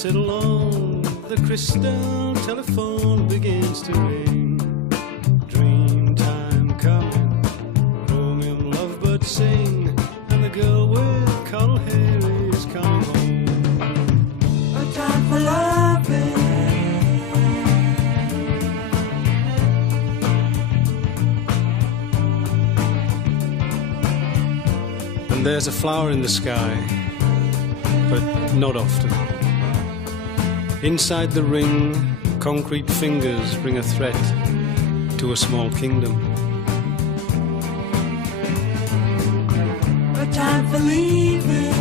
sit alone, the crystal telephone begins to ring. Dream time coming, chromium lovebirds sing, and the girl with coral hair is coming home. A time for loving. And there's a flower in the sky, but not often. Inside the ring, concrete fingers bring a threat to a small kingdom. A time for leaving.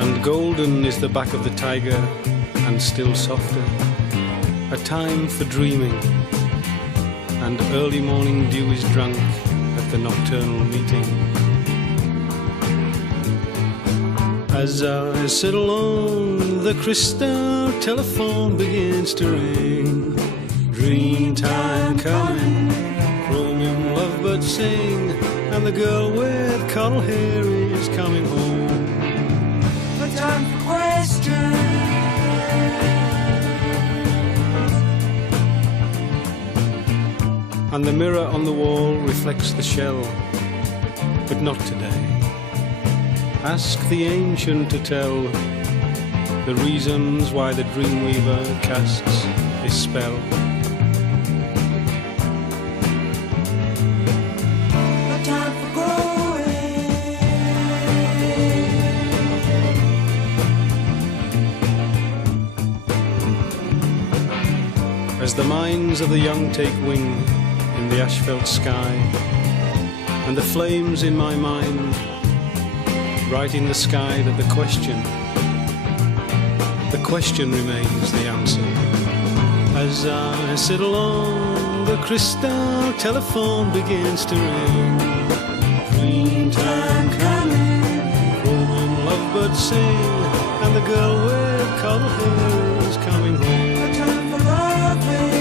And golden is the back of the tiger, and still softer. A time for dreaming, and early morning dew is drunk at the nocturnal meeting. As I sit alone, the crystal telephone begins to ring. Dream time coming, chromium lovebirds sing, and the girl with coral hair is coming home. A time for questions. And the mirror on the wall reflects the shell, but not today. Ask the ancient to tell the reasons why the dreamweaver casts his spell. A time for growing. As the minds of the young take wing in the asphalt sky, and the flames in my mind write in the sky that the question remains the answer. As I sit alone, the crystal telephone begins to ring. Dream time coming, chromium lovebirds sing, and the girl with coral hair is coming home. A time for loving.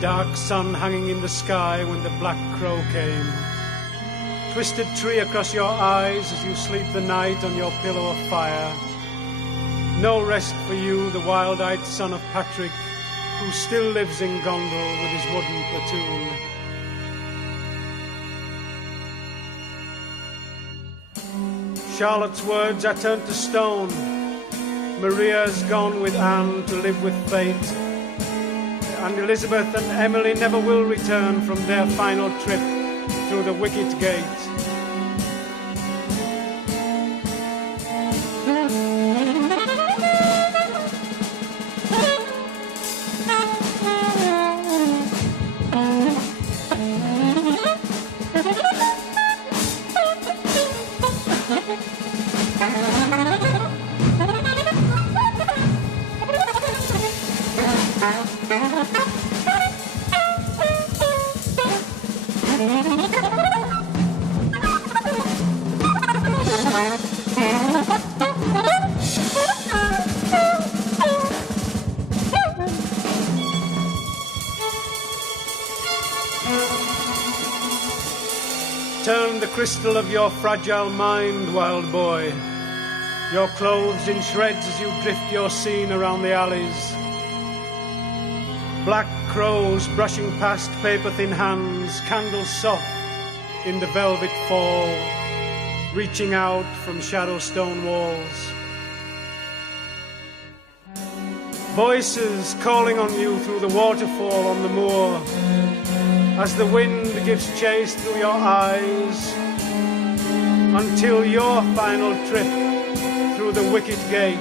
Dark sun hanging in the sky when the black crow came. Twisted tree across your eyes as you sleep the night on your pillow of fire. No rest for you, the wild-eyed son of Patrick, who still lives in Gondal with his wooden platoon. Charlotte's words are turned to stone. Maria's gone with Anne to live with fate. And Elizabeth and Emily never will return from their final trip through the wicket gate. Turn the crystal of your fragile mind, wild boy. Your clothes in shreds as you drift your scene around the alleys. Black crows brushing past, paper-thin hands, candles soft in the velvet fall, reaching out from shadow stone walls. Voices calling on you through the waterfall on the moor, as the wind gives chase through your eyes, until your final trip through through the wicket gate.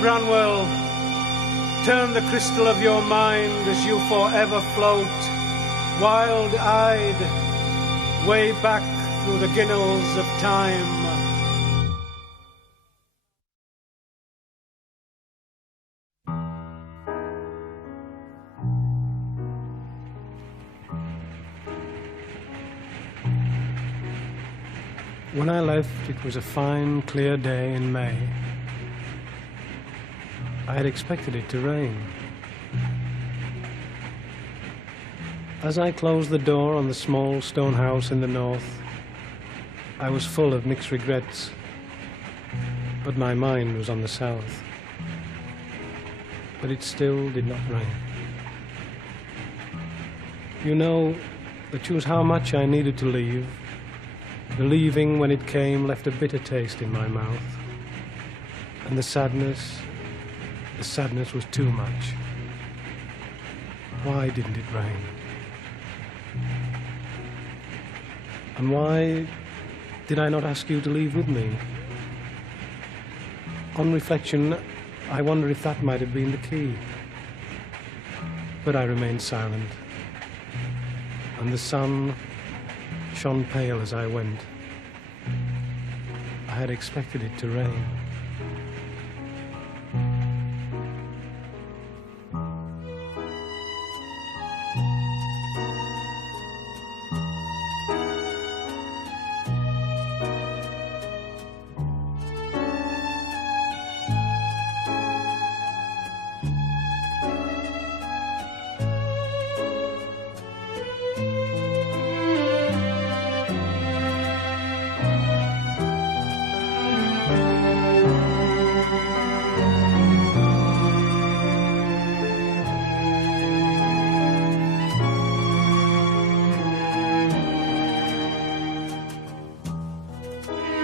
Branwell, turn the crystal of your mind as you forever float, wild-eyed, way back through the ginnels of time. When I left, it was a fine, clear day in May. I had expected it to rain. As I closed the door on the small stone house in the north, I was full of mixed regrets, but my mind was on the south. But it still did not rain. You know, that chose how much I needed to leave. The leaving, when it came, left a bitter taste in my mouth. And the sadness was too much. Why didn't it rain? And why did I not ask you to leave with me? On reflection, I wonder if that might have been the key. But I remained silent, and the sun shone pale as I went. I had expected it to rain.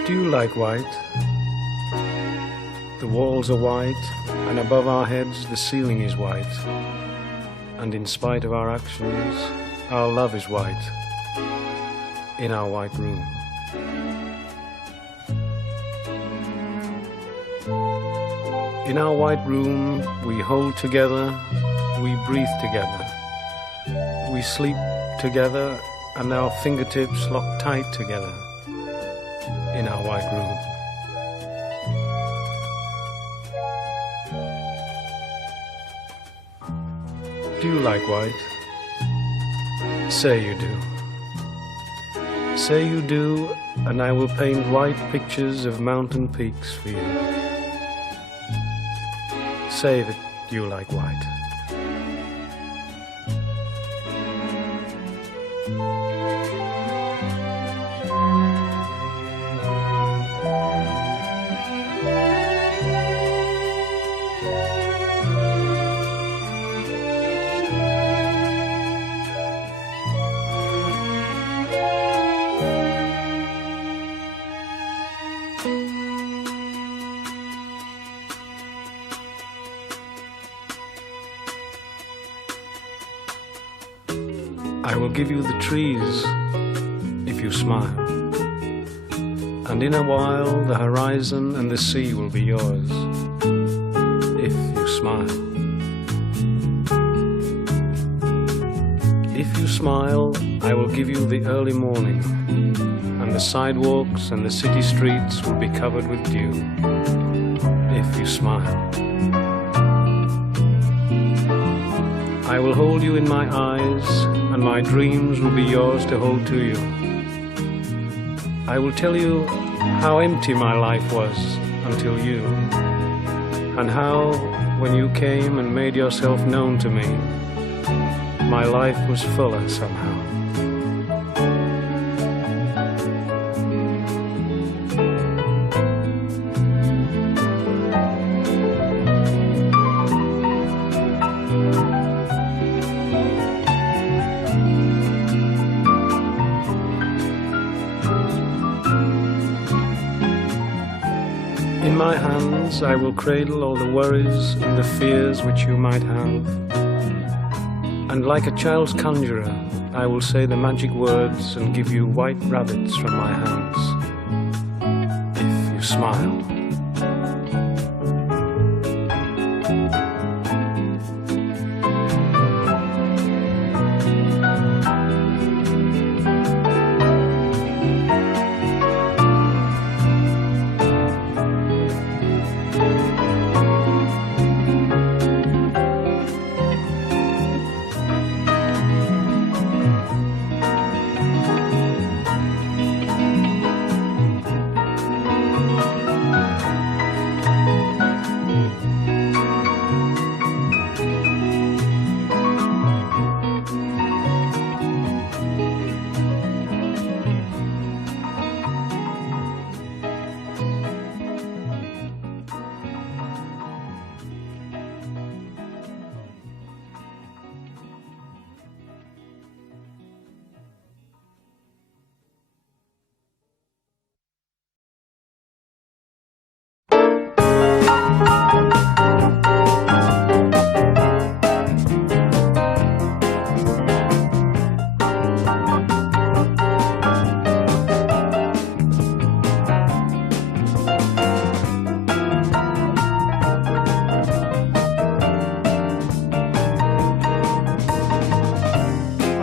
Do you like white? The walls are white, and above our heads the ceiling is white. And in spite of our actions, our love is white, in our white room. In our white room, we hold together, we breathe together. We sleep together, and our fingertips lock tight together. In our white room. Do you like white? Say you do. Say you do, and I will paint white pictures of mountain peaks for you. Say that you like white. I will give you the trees if you smile, and in a while the horizon and the sea will be yours if you smile. If you smile, I will give you the early morning, and the sidewalks and the city streets will be covered with dew if you smile. I will hold you in my eyes, and my dreams will be yours to hold to you. I will tell you how empty my life was until you, and how, when you came and made yourself known to me, my life was fuller somehow. In my hands I will cradle all the worries and the fears which you might have, and like a child's conjurer I will say the magic words and give you white rabbits from my hands if you smile.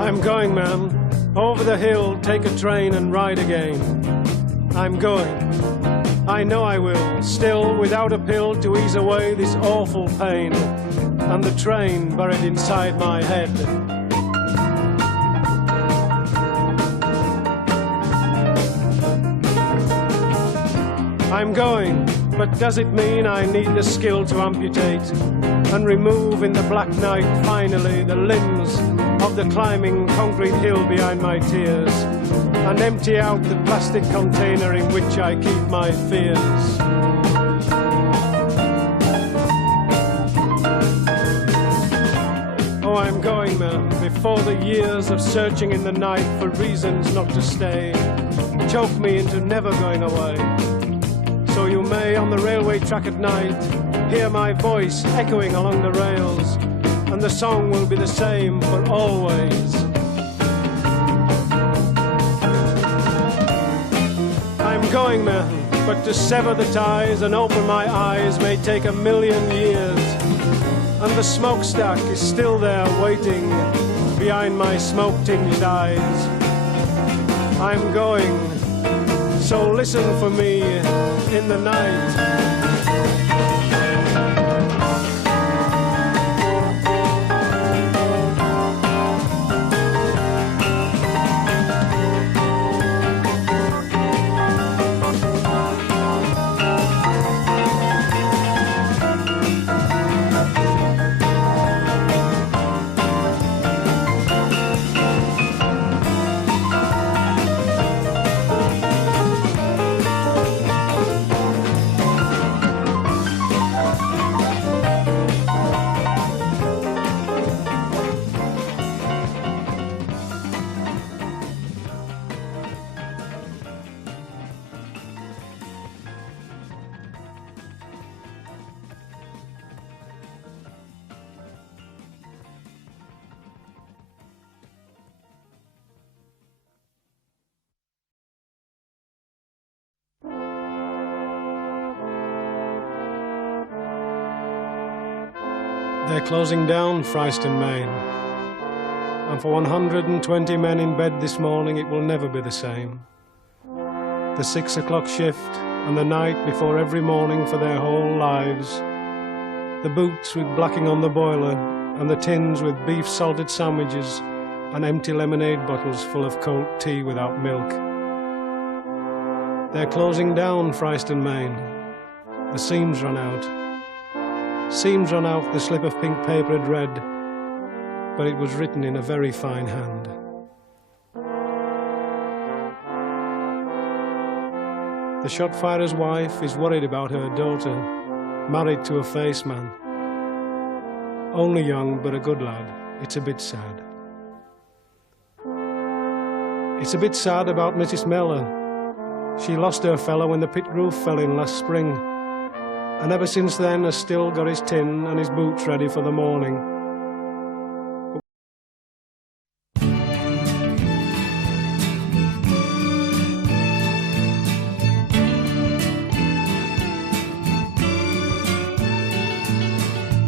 I'm going, man, over the hill, take a train and ride again. I'm going, I know I will, still without a pill to ease away this awful pain, and the train buried inside my head. I'm going, but does it mean I need the skill to amputate and remove in the black night finally the limbs of the climbing concrete hill behind my tears, and empty out the plastic container in which I keep my fears? Oh, I'm going, man, before the years of searching in the night for reasons not to stay choke me into never going away. So you may, on the railway track at night, hear my voice echoing along the rails, and the song will be the same for always. I'm going, man, but to sever the ties and open my eyes may take 1,000,000 years, and the smokestack is still there waiting behind my smoke-tinged eyes. I'm going, so listen for me in the night. They're closing down Fryston, Maine. And for 120 men in bed this morning, it will never be the same. The 6 o'clock shift and the night before every morning for their whole lives. The boots with blacking on the boiler and the tins with beef salted sandwiches and empty lemonade bottles full of cold tea without milk. They're closing down Fryston, Maine. The seams run out. Seams run out, the slip of pink paper had read, but it was written in a very fine hand. The shot firer's wife is worried about her daughter, married to a face man. Only young, but a good lad. It's a bit sad. It's a bit sad about Mrs. Mellor. She lost her fella when the pit roof fell in last spring, and ever since then has still got his tin and his boots ready for the morning.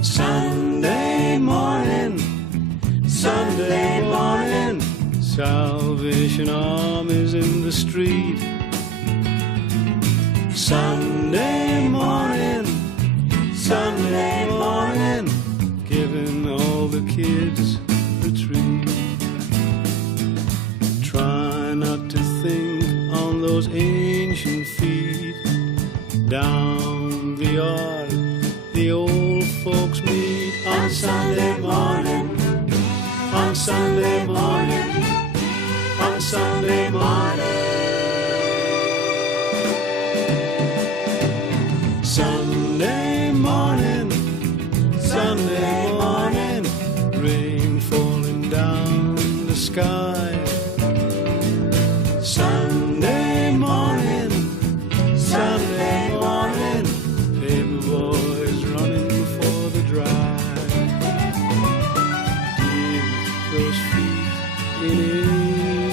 Sunday morning, Sunday morning, Salvation Army's in the street. Sunday morning, Sunday morning, giving all the kids a treat. Try not to think on those ancient feet. Down the yard, the old folks meet on Sunday morning, on Sunday morning, on Sunday morning. Sunday morning, Sunday morning, rain falling down the sky. Sunday morning, Sunday morning, paper boys running for the drive. Dig those feet in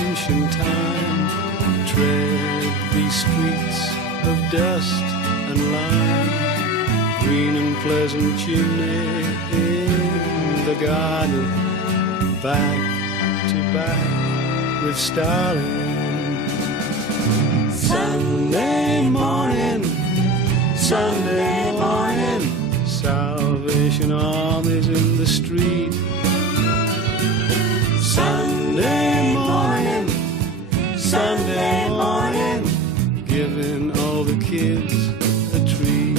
ancient time, tread these streets of dust and lime, green and pleasant chimney in the garden, back to back with starlight. Sunday morning, Sunday morning, Salvation Army's in the street. Sunday morning, Sunday morning, giving all the kids a treat.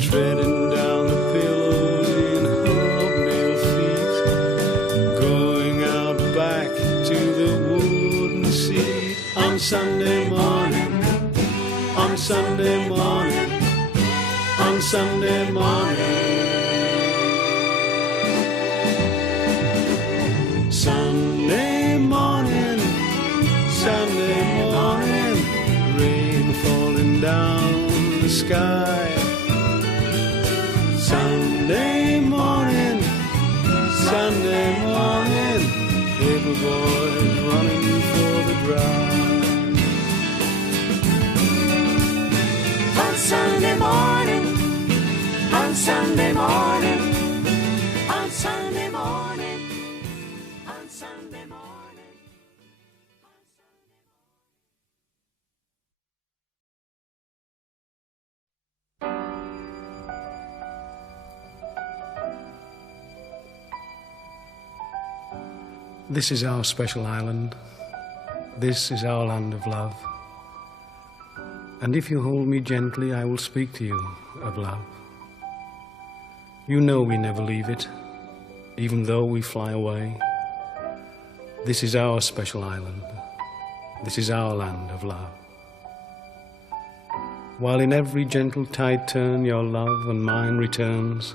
Treading down the pillows in hobnail feet, going out back to the wooden seat. On Sunday morning, on Sunday morning, on Sunday morning. Sunday morning, Sunday morning, rain falling down the sky. Sunday morning, Sunday morning, paper boys running for the drive. on Sunday morning, on Sunday morning, on Sunday morning, on Sunday morning. This is our special island. This is our land of love. And if you hold me gently, I will speak to you of love. You know we never leave it, even though we fly away. This is our special island. This is our land of love. While in every gentle tide turn your love and mine returns,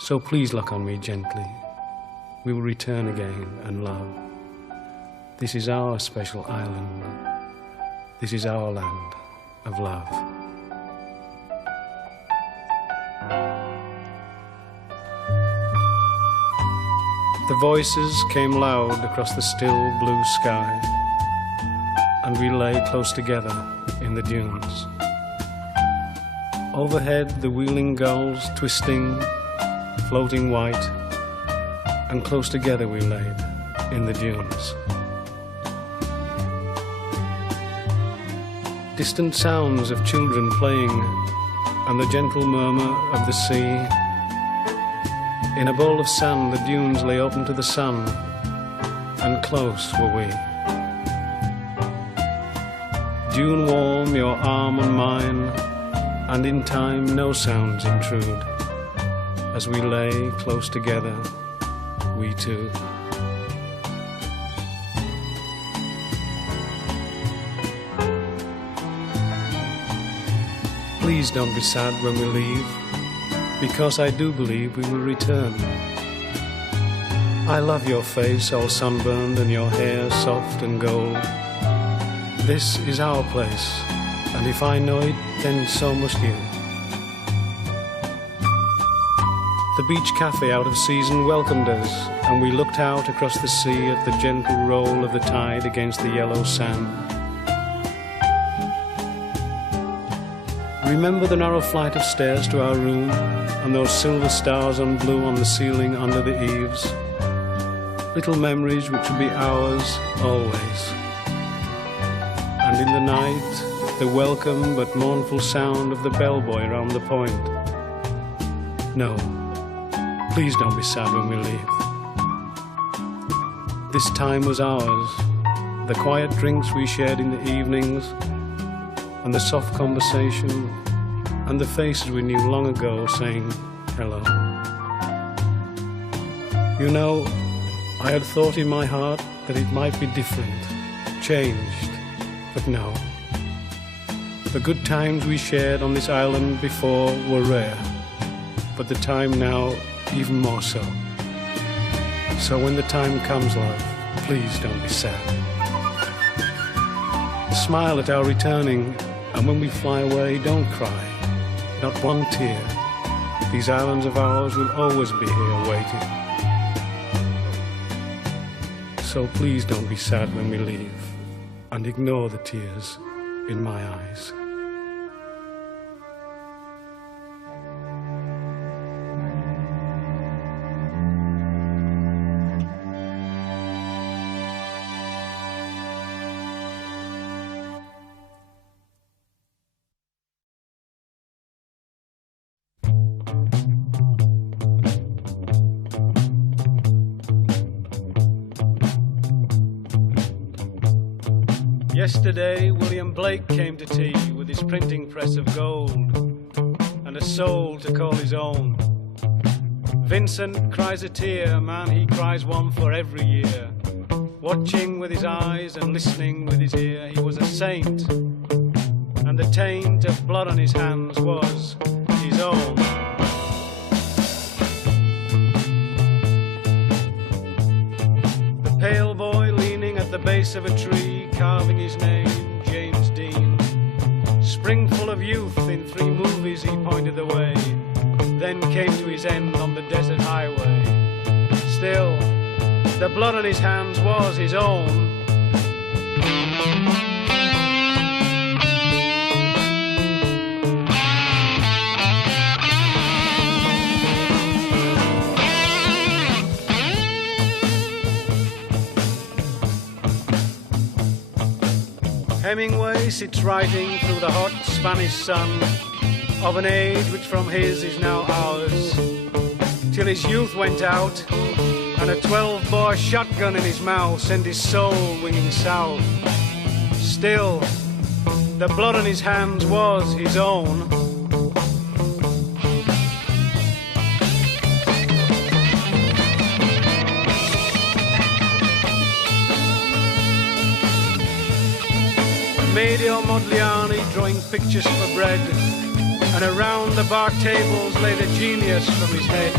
so please look on me gently. We will return again and love. This is our special island. This is our land of love. The voices came loud across the still blue sky, and we lay close together in the dunes. Overhead the wheeling gulls twisting, floating white, and close together we laid in the dunes. Distant sounds of children playing and the gentle murmur of the sea. In a bowl of sand the dunes lay open to the sun, and close were we. Dune warm, your arm on mine, and in time no sounds intrude, as we lay close together, we two. Please don't be sad when we leave, because I do believe we will return. I love your face all sunburned and your hair soft and gold. This is our place, and if I know it, then so must you. The beach cafe out of season welcomed us, and we looked out across the sea at the gentle roll of the tide against the yellow sand. Remember the narrow flight of stairs to our room, and those silver stars on blue on the ceiling under the eaves? Little memories which will be ours always. And in the night, the welcome but mournful sound of the bellboy round the point. No, please don't be sad when we leave. This time was ours, the quiet drinks we shared in the evenings, and the soft conversation, and the faces we knew long ago saying hello. You know, I had thought in my heart that it might be different, changed, but no. The good times we shared on this island before were rare, but the time now even more so. So when the time comes, love, please don't be sad. Smile at our returning, and when we fly away, don't cry, not one tear. These islands of ours will always be here waiting. So please don't be sad when we leave, and ignore the tears in my eyes. Yesterday, William Blake came to tea with his printing press of gold and a soul to call his own. Vincent cries a tear, man, he cries one for every year. Watching with his eyes and listening with his ear, he was a saint, and the taint of blood on his hands was his own. The pale boy leaning at the base of a tree, carving his name, James Dean. Spring full of youth, in 3 movies he pointed the way, then came to his end on the desert highway. Still, the blood on his hands was his own. Hemingway sits writing through the hot Spanish sun of an age which from his is now ours, till his youth went out and a 12-bore shotgun in his mouth sent his soul winging south. Still, the blood on his hands was his own. Medio Modigliani drawing pictures for bread, and around the bar tables lay the genius from his head,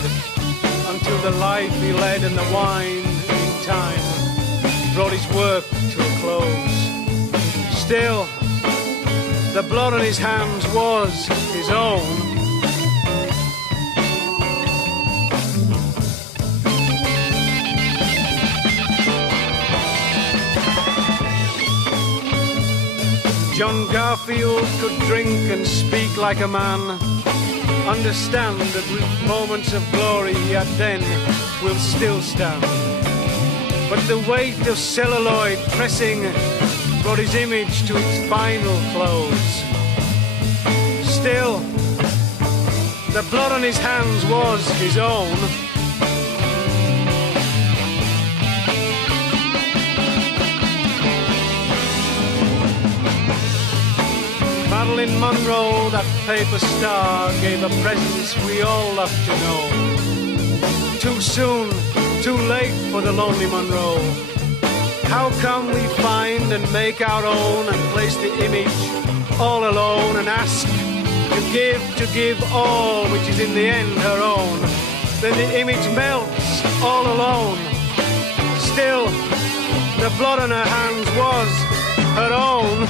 until the life he led and the wine in time brought his work to a close. Still, the blood on his hands was his own. John Garfield could drink and speak like a man, understand that with moments of glory he had then will still stand. But the weight of celluloid pressing brought his image to its final close. Still, the blood on his hands was his own. Marilyn Monroe, that paper star, gave a presence we all love to know. Too soon, too late for the lonely Monroe. How come we find and make our own and place the image all alone and ask to give all which is in the end her own? Then the image melts all alone. Still, the blood on her hands was her own.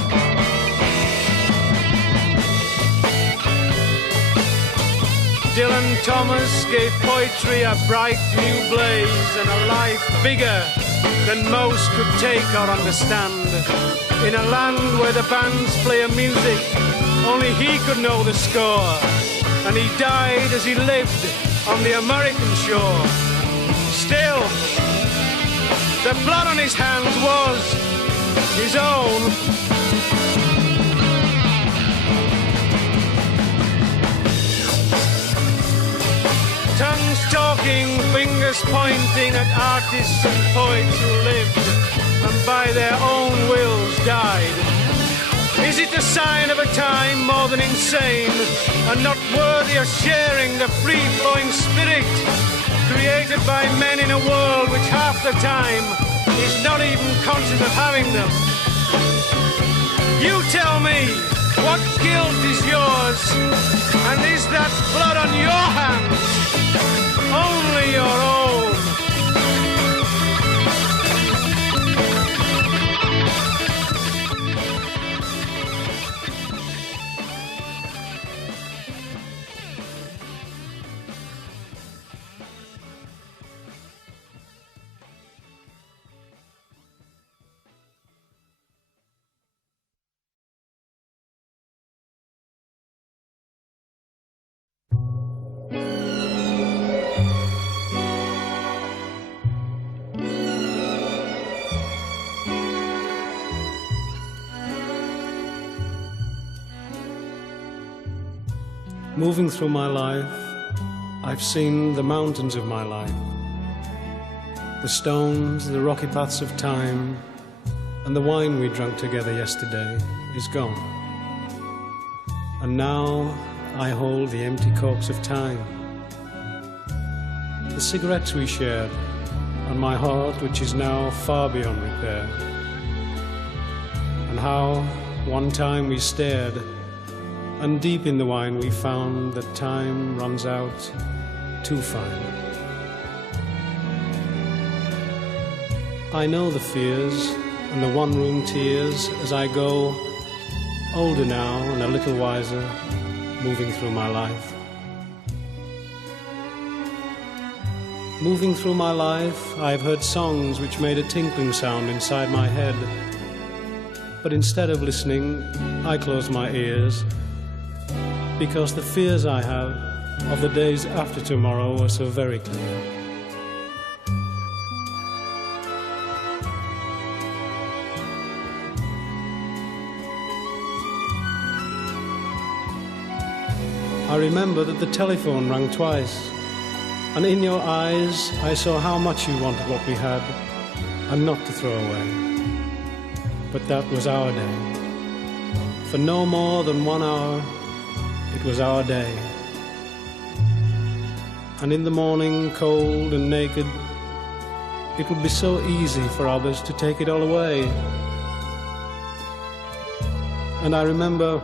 Dylan Thomas gave poetry a bright new blaze and a life bigger than most could take or understand. In a land where the bands play a music only he could know the score, and he died as he lived on the American shore. Still, the blood on his hands was his own. Tongues talking, fingers pointing at artists and poets who lived and by their own wills died. Is it a sign of a time more than insane and not worthy of sharing the free-flowing spirit created by men in a world which half the time is not even conscious of having them? You tell me, what guilt is yours, and is that blood on your hands only your own? Moving through my life, I've seen the mountains of my life, the stones, the rocky paths of time, and the wine we drank together yesterday is gone. And now I hold the empty corks of time, the cigarettes we shared, and my heart which is now far beyond repair. And how one time we stared, and deep in the wine we found that time runs out too fine. I know the fears and the one-room tears as I go, older now and a little wiser, moving through my life. Moving through my life, I've heard songs which made a tinkling sound inside my head. But instead of listening, I close my ears, because the fears I have of the days after tomorrow are so very clear. I remember that the telephone rang twice, and in your eyes I saw how much you wanted what we had, and not to throw away. But that was our day. For no more than 1 hour, it was our day. And in the morning, cold and naked, it would be so easy for others to take it all away. And I remember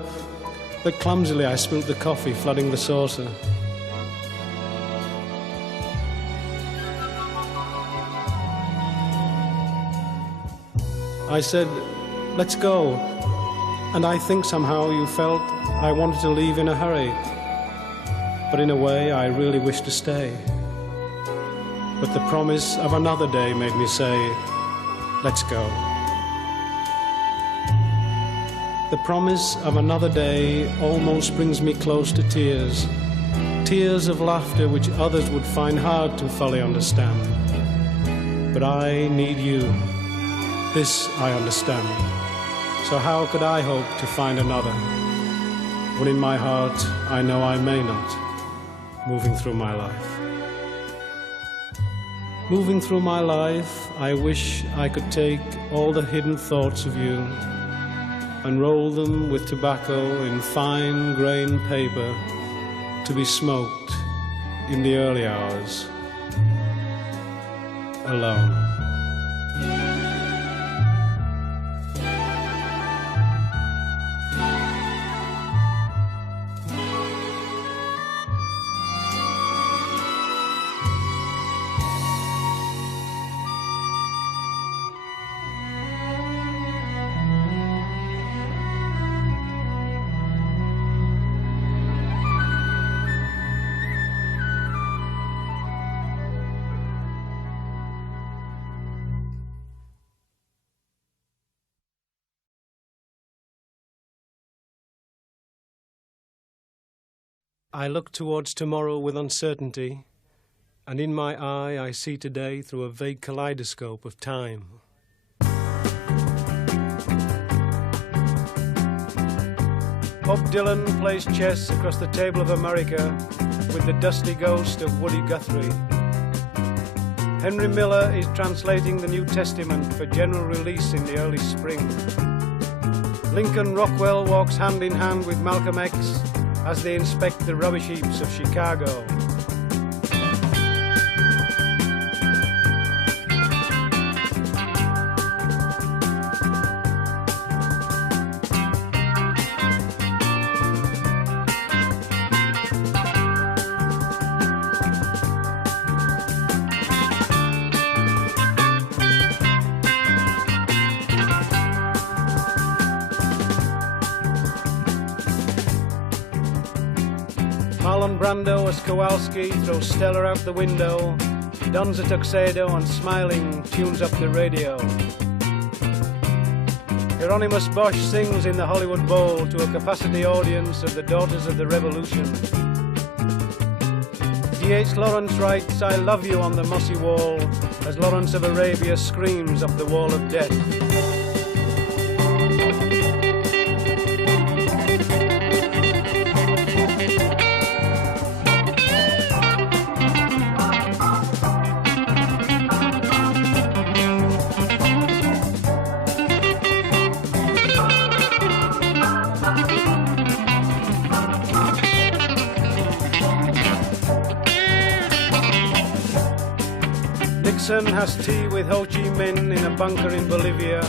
that clumsily I spilt the coffee, flooding the saucer. I said, "Let's go." And I think somehow you felt I wanted to leave in a hurry. But in a way, I really wished to stay. But the promise of another day made me say, "Let's go." The promise of another day almost brings me close to tears. Tears of laughter which others would find hard to fully understand. But I need you. This I understand. So how could I hope to find another, when in my heart I know I may not, moving through my life. Moving through my life, I wish I could take all the hidden thoughts of you and roll them with tobacco in fine grain paper to be smoked in the early hours, alone. I look towards tomorrow with uncertainty, and in my eye I see today through a vague kaleidoscope of time. Bob Dylan plays chess across the table of America with the dusty ghost of Woody Guthrie. Henry Miller is translating the New Testament for general release in the early spring. Lincoln Rockwell walks hand in hand with Malcolm X as they inspect the rubbish heaps of Chicago. Marlon Brando as Kowalski throws Stella out the window, dons a tuxedo and smiling tunes up the radio. Hieronymus Bosch sings in the Hollywood Bowl to a capacity audience of the Daughters of the Revolution. D.H. Lawrence writes, "I love you" on the mossy wall as Lawrence of Arabia screams up the wall of death. Nixon has tea with Ho Chi Minh in a bunker in Bolivia,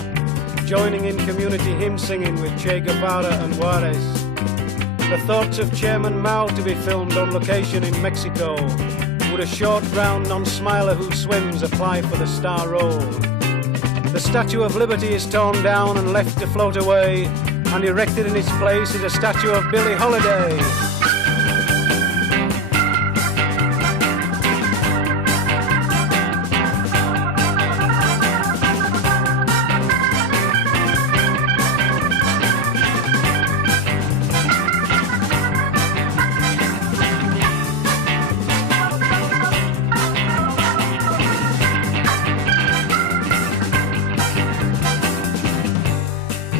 joining in community hymn singing with Che Guevara and Juarez. The thoughts of Chairman Mao to be filmed on location in Mexico. Would a short brown non-smiler who swims apply for the star role? The Statue of Liberty is torn down and left to float away, and erected in its place is a statue of Billie Holiday.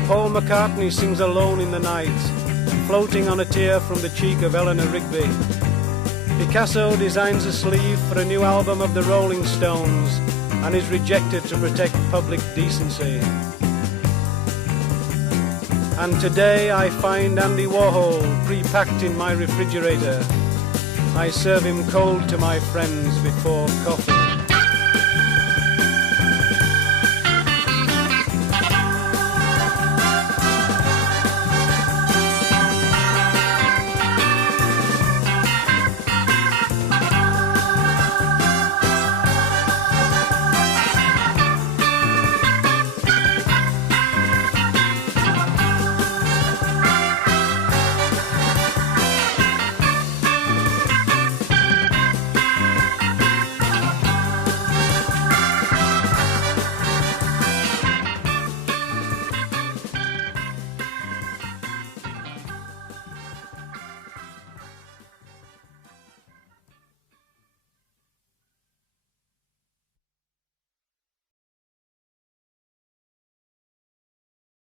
Paul McCartney sings alone in the night, floating on a tear from the cheek of Eleanor Rigby. Picasso designs a sleeve for a new album of the Rolling Stones and is rejected to protect public decency. And today I find Andy Warhol pre-packed in my refrigerator. I serve him cold to my friends before coffee.